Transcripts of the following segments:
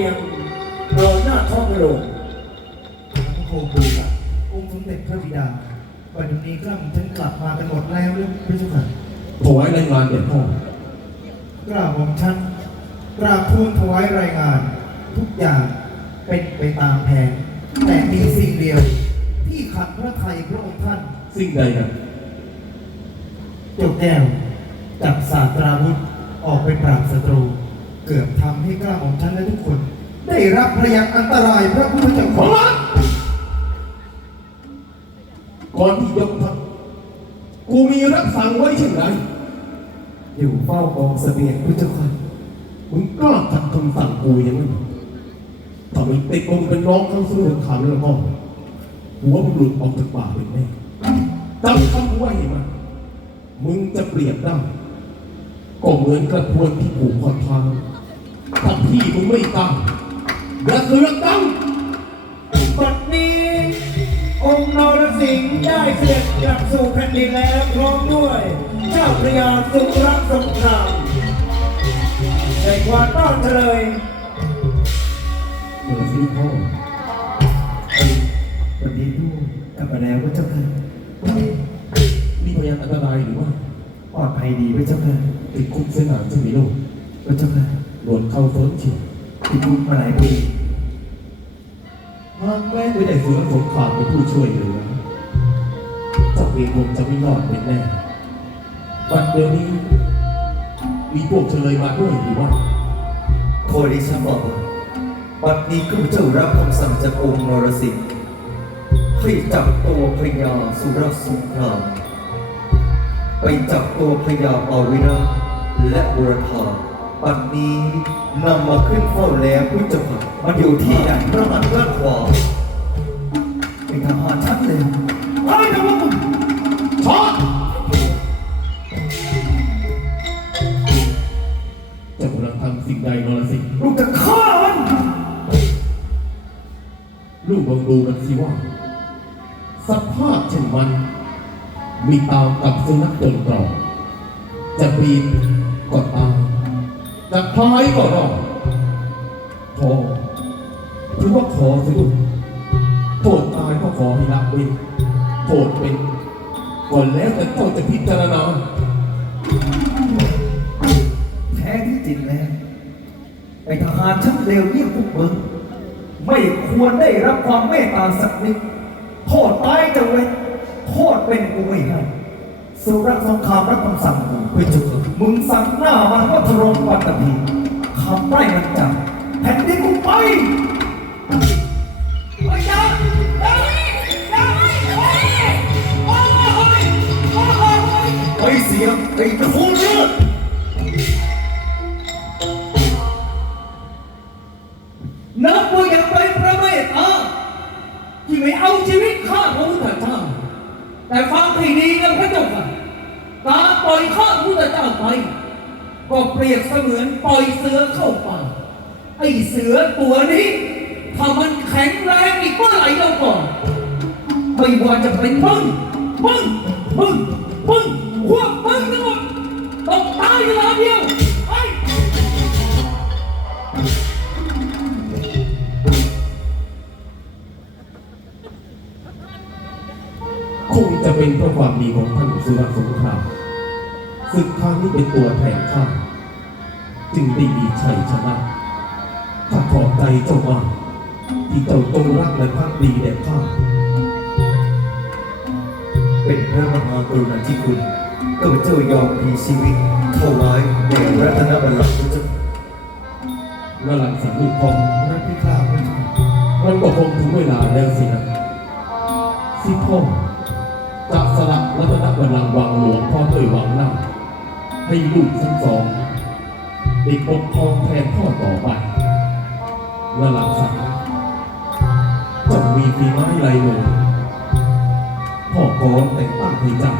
บียงรอหน้าท้องพระโรงพระโคมดูกับองค์สมเด็จพระบิดาวันนี้กล้ำฉันกลับมากันหมดแล้วเรื่องพระเจ้าค่ะถวายรายงานเด็ดพ่อกราบของฉันกราบทูลถวายรายงาน ทุกอย่างเป็นไปตามแผนแต่มีสิ่งเดียว ที่ขัดพระไทยพระองค์ท่านสิ่งใดนะเจ้าแก้วจับศาสตราวุธออกไปปราบศัตรู เกือบทำให้กล้าของฉันและทุกคน ได้รับพยานอันตรายพระพุทธเจ้าขขอองงมันก่อนที่ยกทัพกูมีรับสั่งไว้เช่นไรอยู่เฝ้ากองเสบียงพระเจ้าค่ะมึงกล้าขัดคำสั่งกูอยังไงถ้ามึงติดมึงเป็นน้องเข้าสู้สงครามแล้วก็หัวมึงหลุดออกจากปากเป็นแน่จำคำไว้ให้มันมึงจะเปรียบได้ก็เหมือนกระทวนที่ผูกคอทางถ้าพี่มึงไม่ กล้าอย่าเสือกดังบัดนี้ องค์นรสิงห์ได้เสด็จกลับสู่แผ่นดินแล้วพร้อมด้วย เจ้าพระยาสุรักษ์สงครามในความต้อนเฉลยเมื่อซื้อพ่อวันนี้ลูกกลับมาแล้วพระเจ้าค่ะมีพยานอันตรายหรือว่าปลอดภัยดีพระเจ้าค่ะติดคุกเส้นหนามใช่ไหมลูกพระเจ้าค่ะโดนเข้าเฟิร์สเฉียว ที่พูดมาหลายปีหากแม่ไม่ได้เสือสงครามเป็นผู้ช่วยเหลือจ้าเองคงจะไม่รอดเป็นแน่วันเดียวนี้ มีพวกเฉลยมาด้วยหรือว่าโคดิฉันบอกว่าบัดนี้ข้าพเจ้ารับคำสั่งจากองค์นรสิงห์ให้จับตัวพญาสุรสงครามไปจับตัวพญาปาวินาศและบุรธา บัดนี้นำมาขึ้นเฝ้าแล้วพุทธเจ้าค่ะมันอยู่ที่ไหนพระหัตถ์ด้านขวาเป็นทหารชัดเลยไอ้ทำไมมึงช็อตจ้ากำลังทำสิ่งใดนรสิลูกจะฆ่ามัน ลูกลองดูมันสิว่า สภาพเช่นมัน มีตามกับสุนัขจนตรอกจะปีนก็ตาม จะคล้ายก็รอดพอถือว่าขอสิลูกโทษตายก็ขอให้ละเว้นโทษเป็นก่อนแล้วแต่เจ้าจะพิจารณาแท้ที่จริงแล้วไอทหารชั้นเลวเยี่ยมพวกมึงไม่ควรได้รับความเมตตาสักนิดโทษตายจะเว้นโทษเป็นกูไม่ให้ สุรสงครามรับคำสั่งกูเพื่อจุดมึงสั่งหน้ามันว่าทรงปัตตภีคำไล่มันจับแผ่นดินกูไปไปจ้าไปเสียงไอ้ตะโคเลือดนับว่ายังเป็นพระเมตตาที่ไม่เอาชีวิตข้าพระพุทธเจ้า แต่ฟังให้ดีนะพระเจ้าค่ะการป ล่อยข้าพุทธเจ้าไป ก็เปรียบเสมือนปล่อยเสือเข้าป่า ไอ้เสือตัวนี้ ถ้ามันแข็งแรงอีกเมื่อไหร่เราก่อนไม่ว่าจะเป็นมึงมึงมึงมึงพวก เป็นตัวแทนข้าจึงได้มีชัยชนะข้าขอบใจเจ้ามากที่เจ้าจงรักและพักดีแด่ข้าเป็นพระมหากรุณาธิคุณข้าพเจ้ายอมพลีชีวิตถวายแด่รัตนบัลลังก์พระเจ้าและหลังสังลูกพองรักพิฆาตพระเจ้ามันก็คงถึงเวลาแล้วสินะสิพ่อจะสละรัตนบัลลังก์วังหลวงพร้อมด้วยวังหน้า ให้ลูกทั้งสองได้ปกครองแทนพ่อต่อไปและหลังจากจะมีฝีไม้ลายมือพ่อขอแต่งตั้งให้เจ้า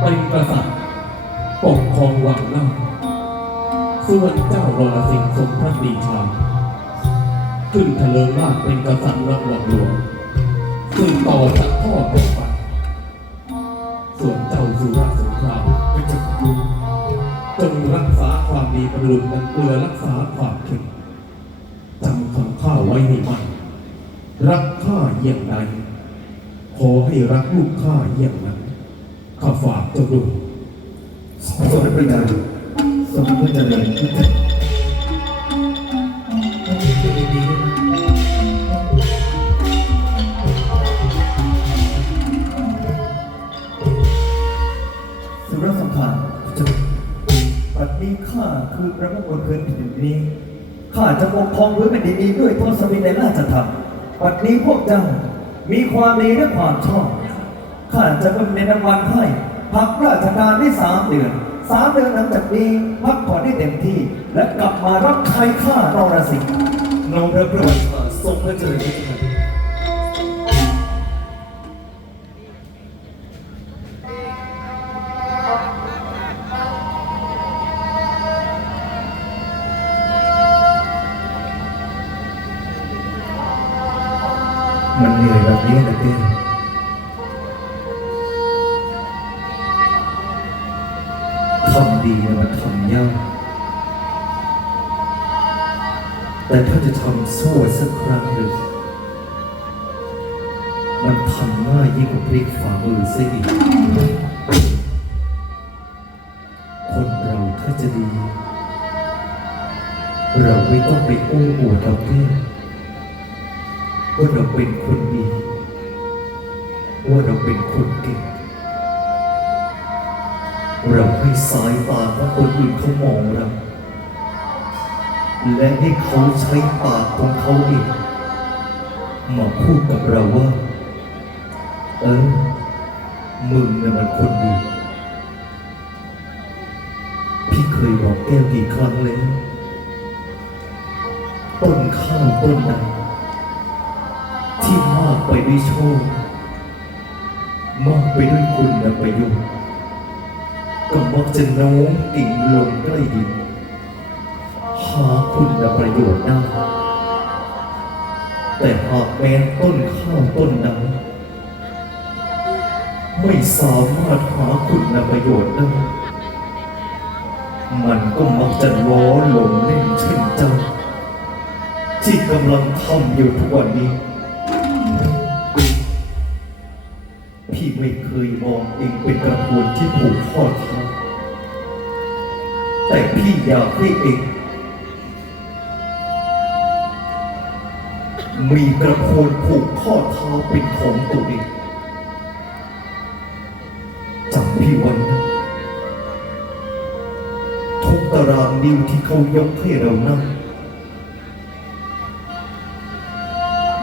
เป็นกษัตริย์ปกครองวังหน้าส่วนเจ้ารรสิงห์ทรงพระปรีชาขึ้นเถลิงราชเป็นกษัตริย์นักหลวงหลวงซึ่งต่อจากพ่อตกไปส่วนเจ้าสุรส ดีประดุจดังเกลือรักษาความเข็มจำคำข้าไว้ในมันรักข้าอย่างใดขอให้รักลูกข้าอย่างนั้นข้าฝากเจ้าดูสมพระเจ้าสมพระเจริญพระเจ้ ข้าคือพระมงคลเพื่อนแผ่นดินนี้ข้าจะปกครองพื้นแผ่นดินนี้ด้วยทศวินในราชธรรมปัจนี้พวกเจ้ามีความดีและความชอบข้าจะบำเพ็ญรางวัลให้พักราชการได้สามเดือนสามเดือนหลังจากนี้พักผ่อนได้เต็มที่ และกลับมารับใช้ข้านรสิงห์น้องพระประวัติทรงพระเจริญ มันเหนื่อยแบบนี้นะเต้ทำดีมันทำยาก แต่ถ้าจะทำชั่วสักครั้งหนึ่งมันทำง่ายยิ่งกว่าพลิกฝ่ามือซะอีกคนเราถ้าจะดี เราไม่ต้องไปโอ้อวดเราเต้ ว่าเราเป็นคนดี ว่าเราเป็นคนเก่งเราให้สายตาของคนอื่นเขามองเรา และให้เขาใช้ปากของเขาเองมาพูดกับเราว่า เออ มึงเนี่ยมันคนดี พี่เคยบอกแก้วกี่ครั้งแล้ว ต้นข้าวต้นนั้น ที่มากไปด้วยโชคมากไปด้วยคุณและประโยชน์ก็มักจะโน้มติ่งลงใกล้ดินหาคุณและประโยชน์ได้แต่หากแม้ต้นข้าวต้นนั้นไม่สามารถหาคุณและประโยชน์ได้มันก็มักจะล้อหลงเล่นเช่นเจ้าที่กำลังทำอยู่ทุกวันนี้ พี่ไม่เคยมองเองเป็นกระพวนที่ผูกข้อเท้าแต่พี่อยากให้เองมีกระโพนผูกข้อเท้าเป็นของตัวเองจำพี่วันนะทุกตารางนิ้วที่เขายกให้เรานั่ง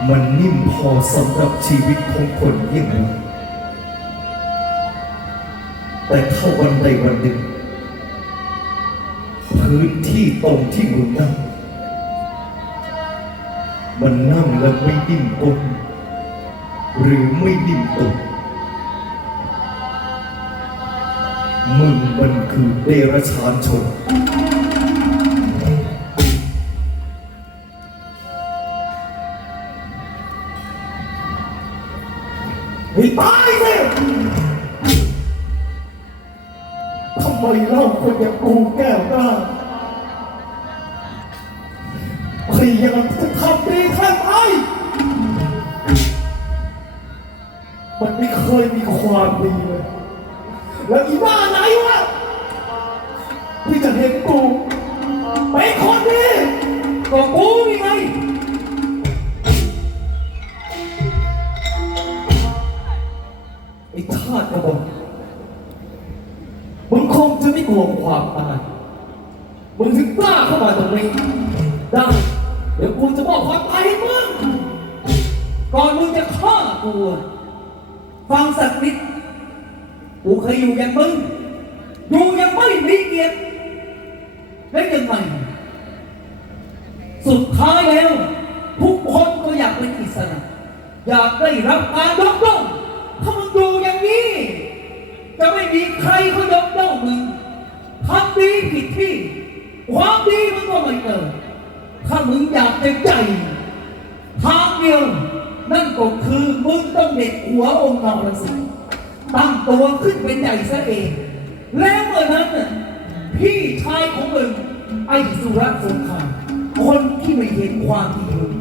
มันนิ่มพอสำหรับชีวิตของคนเยี่ยงเรา แต่ถ้าวันใดวันหนึ่ง พื้นที่ตรงที่มึงนั่ง มันนั่งแล้วไม่ดิ้นตรงหรือไม่ดิ้นตรงมึงมันคือเดรัจฉานชนให้ตายสิ ทำไมเล่าคนอย่างกูแก้วกล้าพยายามจะทำดีแค่ไหนมันไม่เคยมีความดีเลย แล้วอีบ้าไหนวะที่จะเห็นกูเป็นคนดีก็กูนี่ไงไอ้ชาติกระบอก คงจะไม่กลัวความตายมึงถึงกล้าเข้ามาตรงนี้ได้เดี๋ยวกูจะบอกความตายให้มึง ก่อนมึงจะฆ่ากูฟังสักนิด กูเคยอยู่อย่างมึง อยู่อยังไม่มีเกียรติและยังไงสุดท้ายแล้ว ทุกคนก็อยากเป็นอิสระ อยากได้รับการยกย่องถ้ามึงอยู่อย่างนี้ จะไม่มีใครเขา มึงอยากจะใจทางเดียว นั่นก็คือมึงต้องเด็ดหัวองค์นรสิตั้งตัวขึ้นเป็นใหญ่ซะเอง แล้วเมื่อนั้นน่ะพี่ชายของมึงไอ้สุรสงครามคนที่ไม่เห็นความดีมึง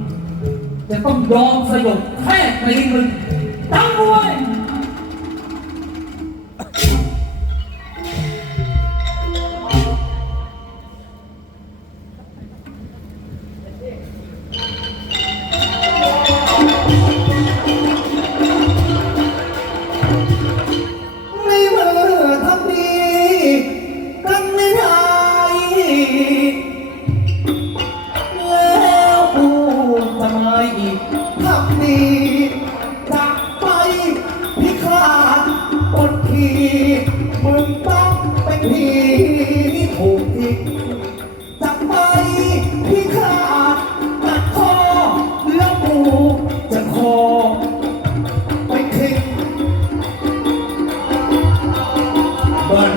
จะต้องยอมสยบแค่ตีมึงจำเอาไว้ พิ